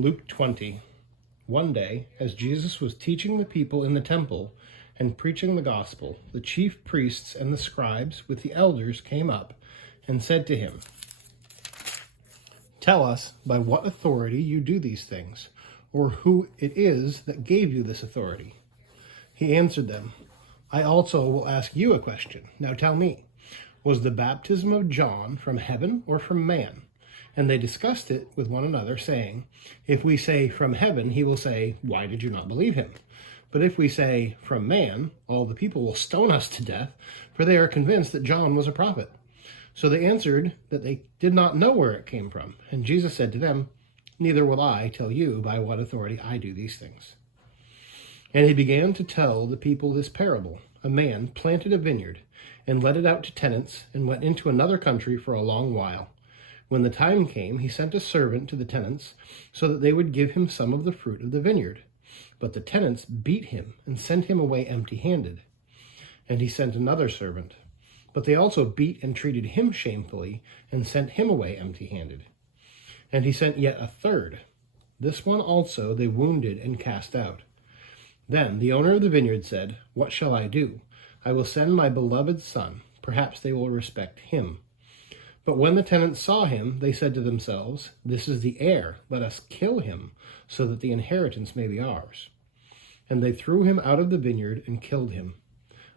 Luke 20. One day, as Jesus was teaching the people in the temple and preaching the gospel, the chief priests and the scribes with the elders came up and said to him, "Tell us by what authority you do these things, or who it is that gave you this authority." He answered them, "I also will ask you a question. Now tell me, was the baptism of John from heaven or from man?" And they discussed it with one another, saying, "If we say from heaven, he will say, 'Why did you not believe him?' But if we say from man, all the people will stone us to death, for they are convinced that John was a prophet." So they answered that they did not know where it came from. And Jesus said to them, "Neither will I tell you by what authority I do these things." And he began to tell the people this parable. A man planted a vineyard and let it out to tenants and went into another country for a long while. When the time came, he sent a servant to the tenants so that they would give him some of the fruit of the vineyard. But the tenants beat him and sent him away empty-handed. And he sent another servant. But they also beat and treated him shamefully and sent him away empty-handed. And he sent yet a third. This one also they wounded and cast out. Then the owner of the vineyard said, "What shall I do? I will send my beloved son. Perhaps they will respect him." But when the tenants saw him, they said to themselves, "This is the heir. Let us kill him, so that the inheritance may be ours." And they threw him out of the vineyard and killed him.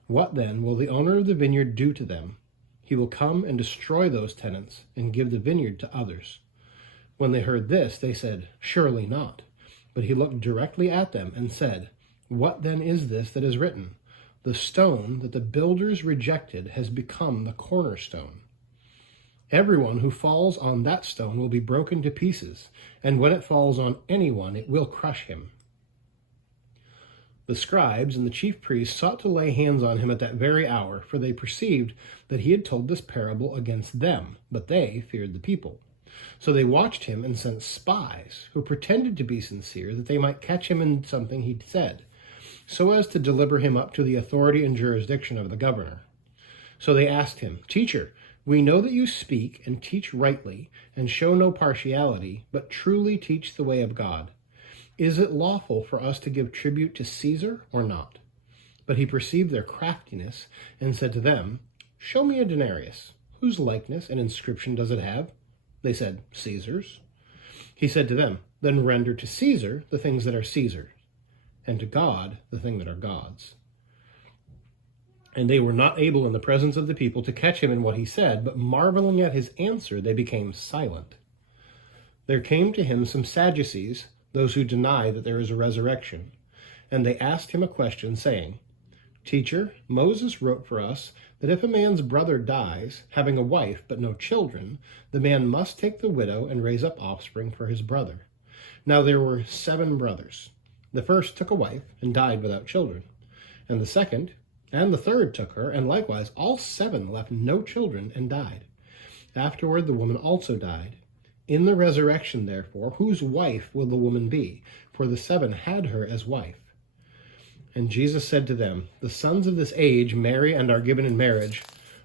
What then will the owner of the vineyard do to them? He will come and destroy those tenants and give the vineyard to others. When they heard this, they said, "Surely not." But he looked directly at them and said, "What then is this that is written? The stone that the builders rejected has become the cornerstone. Everyone who falls on that stone will be broken to pieces, and when it falls on anyone, it will crush him." The scribes and the chief priests sought to lay hands on him at that very hour, for they perceived that he had told this parable against them, but they feared the people. So they watched him and sent spies, who pretended to be sincere, that they might catch him in something he said, so as to deliver him up to the authority and jurisdiction of the governor. So they asked him, "Teacher, we know that you speak and teach rightly and show no partiality, but truly teach the way of God. Is it lawful for us to give tribute to Caesar or not?" But he perceived their craftiness and said to them, "Show me a denarius. Whose likeness and inscription does it have?" They said, "Caesar's." He said to them, "Then render to Caesar the things that are Caesar's, and to God the things that are God's." And they were not able in the presence of the people to catch him in what he said, but marveling at his answer, they became silent. There came to him some Sadducees, those who deny that there is a resurrection, and they asked him a question, saying, "Teacher, Moses wrote for us that if a man's brother dies, having a wife but no children, the man must take the widow and raise up offspring for his brother. Now there were 7 brothers. The first took a wife and died without children, and the second and the third took her, and likewise all 7 left no children and died. Afterward the woman also died. In the resurrection, therefore, whose wife will the woman be? For the 7 had her as wife." And Jesus said to them, "The sons of this age marry and are given in marriage,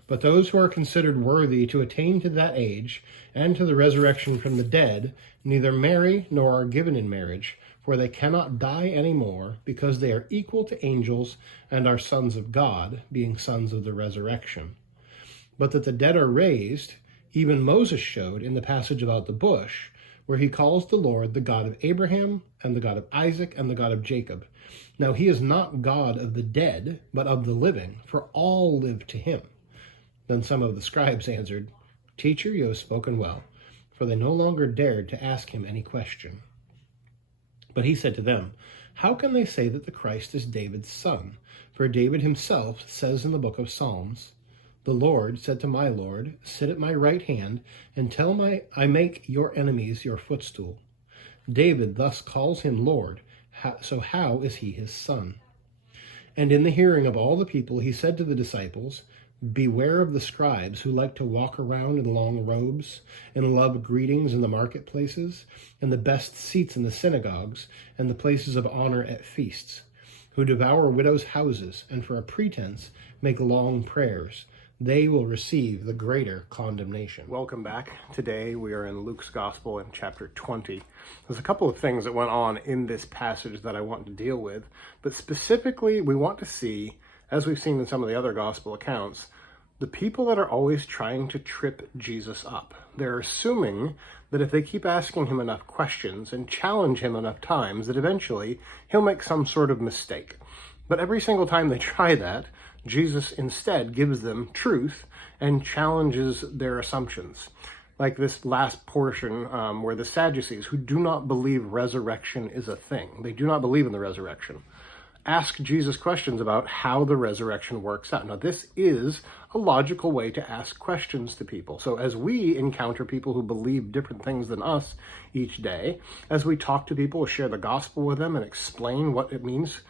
but those who are considered worthy to attain to that age and to the resurrection from the dead neither marry nor are given in marriage, for they cannot die any more, because they are equal to angels and are sons of God, being sons of the resurrection. But that the dead are raised, even Moses showed in the passage about the bush, where he calls the Lord the God of Abraham and the God of Isaac and the God of Jacob. Now he is not God of the dead, but of the living, for all live to him." Then some of the scribes answered, "Teacher, you have spoken well," for they no longer dared to ask him any question. But he said to them, "How can they say that the Christ is David's son? For David himself says in the book of Psalms, 'The Lord said to my Lord, sit at my right hand until I make your enemies your footstool.' David thus calls him Lord, so how is he his son?" And in the hearing of all the people, he said to the disciples, "Beware of the scribes who like to walk around in long robes and love greetings in the marketplaces and the best seats in the synagogues and the places of honor at feasts, who devour widows' houses and for a pretense make long prayers. they will receive the greater condemnation. Welcome back. Today we are in Luke's Gospel in chapter 20. There's a couple of things that went on in this passage that I want to deal with, but specifically we want to see, as we've seen in some of the other Gospel accounts, the people that are always trying to trip Jesus up. They're assuming that if they keep asking him enough questions and challenge him enough times, that eventually he'll make some sort of mistake. But every single time they try that, Jesus instead gives them truth and challenges their assumptions. Like this last portion where the Sadducees, who do not believe resurrection is a thing, they do not believe in the resurrection, ask Jesus questions about how the resurrection works out. Now, this is a logical way to ask questions to people. So as we encounter people who believe different things than us each day, as we talk to people, share the gospel with them and explain what it means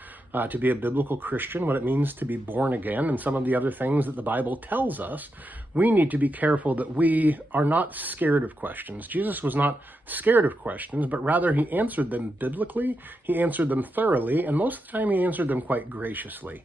to be a biblical Christian, what it means to be born again, and some of the other things that the Bible tells us, we need to be careful that we are not scared of questions. Jesus was not scared of questions, but rather he answered them biblically, he answered them thoroughly, and most of the time he answered them quite graciously.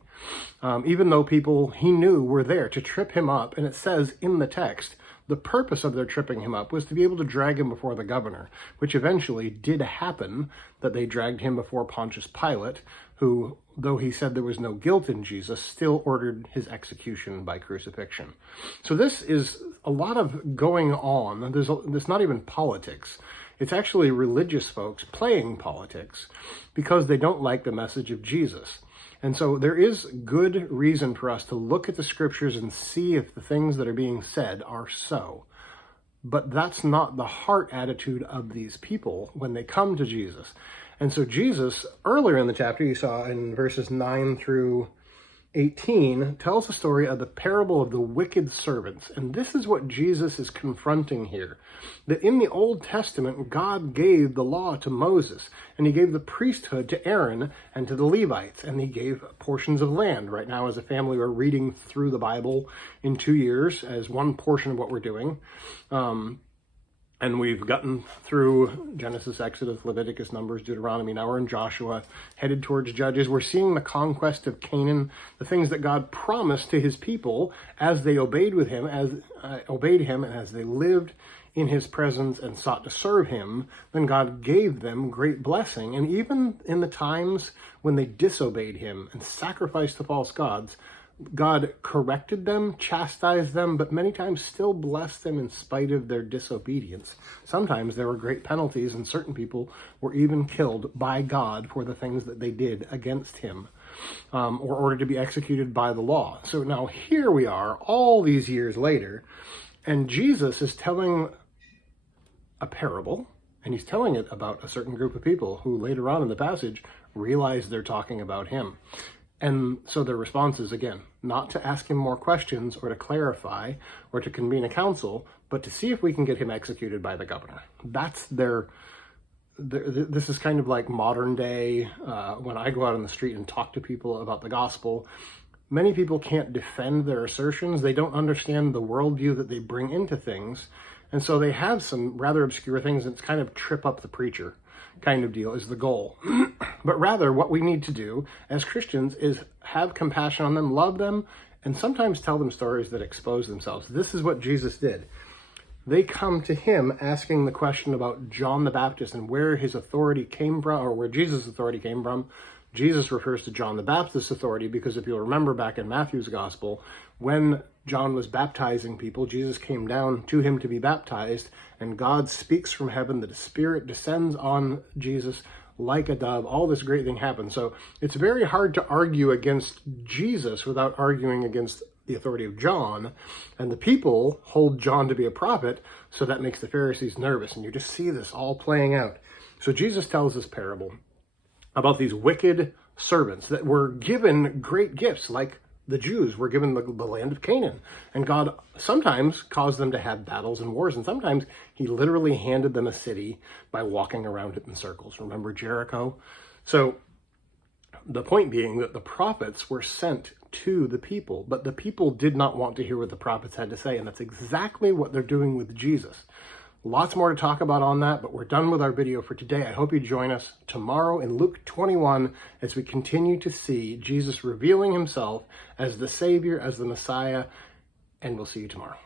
Even though people he knew were there to trip him up, and it says in the text, the purpose of their tripping him up was to be able to drag him before the governor, which eventually did happen, that they dragged him before Pontius Pilate, who, though he said there was no guilt in Jesus, still ordered his execution by crucifixion. So this is a lot of going on. There's not even politics. It's actually religious folks playing politics because they don't like the message of Jesus. And so there is good reason for us to look at the scriptures and see if the things that are being said are so. But that's not the heart attitude of these people when they come to Jesus. And so Jesus, earlier in the chapter, you saw in verses 9 through 18, tells the story of the parable of the wicked servants. And this is what Jesus is confronting here. That in the Old Testament, God gave the law to Moses, and he gave the priesthood to Aaron and to the Levites, and he gave portions of land. Right now, as a family, we're reading through the Bible in 2 years as one portion of what we're doing. And we've gotten through Genesis, Exodus, Leviticus, Numbers, Deuteronomy. Now we're in Joshua, headed towards Judges. We're seeing the conquest of Canaan, the things that God promised to his people as they obeyed him, and as they lived in his presence and sought to serve him. Then God gave them great blessing. And even in the times when they disobeyed him and sacrificed to false gods, God corrected them, chastised them, but many times still blessed them in spite of their disobedience. Sometimes there were great penalties, and certain people were even killed by God for the things that they did against him, or ordered to be executed by the law. So now here we are, all these years later, and Jesus is telling a parable, and he's telling it about a certain group of people who later on in the passage realize they're talking about him. And so their response is, again, not to ask him more questions or to clarify or to convene a council, but to see if we can get him executed by the governor. That's this is kind of like modern day, when I go out on the street and talk to people about the gospel, many people can't defend their assertions. They don't understand the worldview that they bring into things. And so they have some rather obscure things that's kind of trip up the preacher kind of deal is the goal. But rather what we need to do as Christians is have compassion on them, love them, and sometimes tell them stories that expose themselves. This is what Jesus did. They come to him asking the question about John the Baptist and where his authority came from, or where Jesus' authority came from. Jesus refers to John the Baptist's authority because if you'll remember back in Matthew's gospel, when John was baptizing people, Jesus came down to him to be baptized, and God speaks from heaven that a spirit descends on Jesus like a dove. All this great thing happens. So it's very hard to argue against Jesus without arguing against the authority of John, and the people hold John to be a prophet, so that makes the Pharisees nervous, and you just see this all playing out. So Jesus tells this parable about these wicked servants that were given great gifts, like the Jews were given the land of Canaan. And God sometimes caused them to have battles and wars, and sometimes he literally handed them a city by walking around it in circles. Remember Jericho? So the point being that the prophets were sent to the people, but the people did not want to hear what the prophets had to say, and that's exactly what they're doing with Jesus. Lots more to talk about on that, but we're done with our video for today. I hope you join us tomorrow in Luke 21 as we continue to see Jesus revealing himself as the Savior, as the Messiah, and we'll see you tomorrow.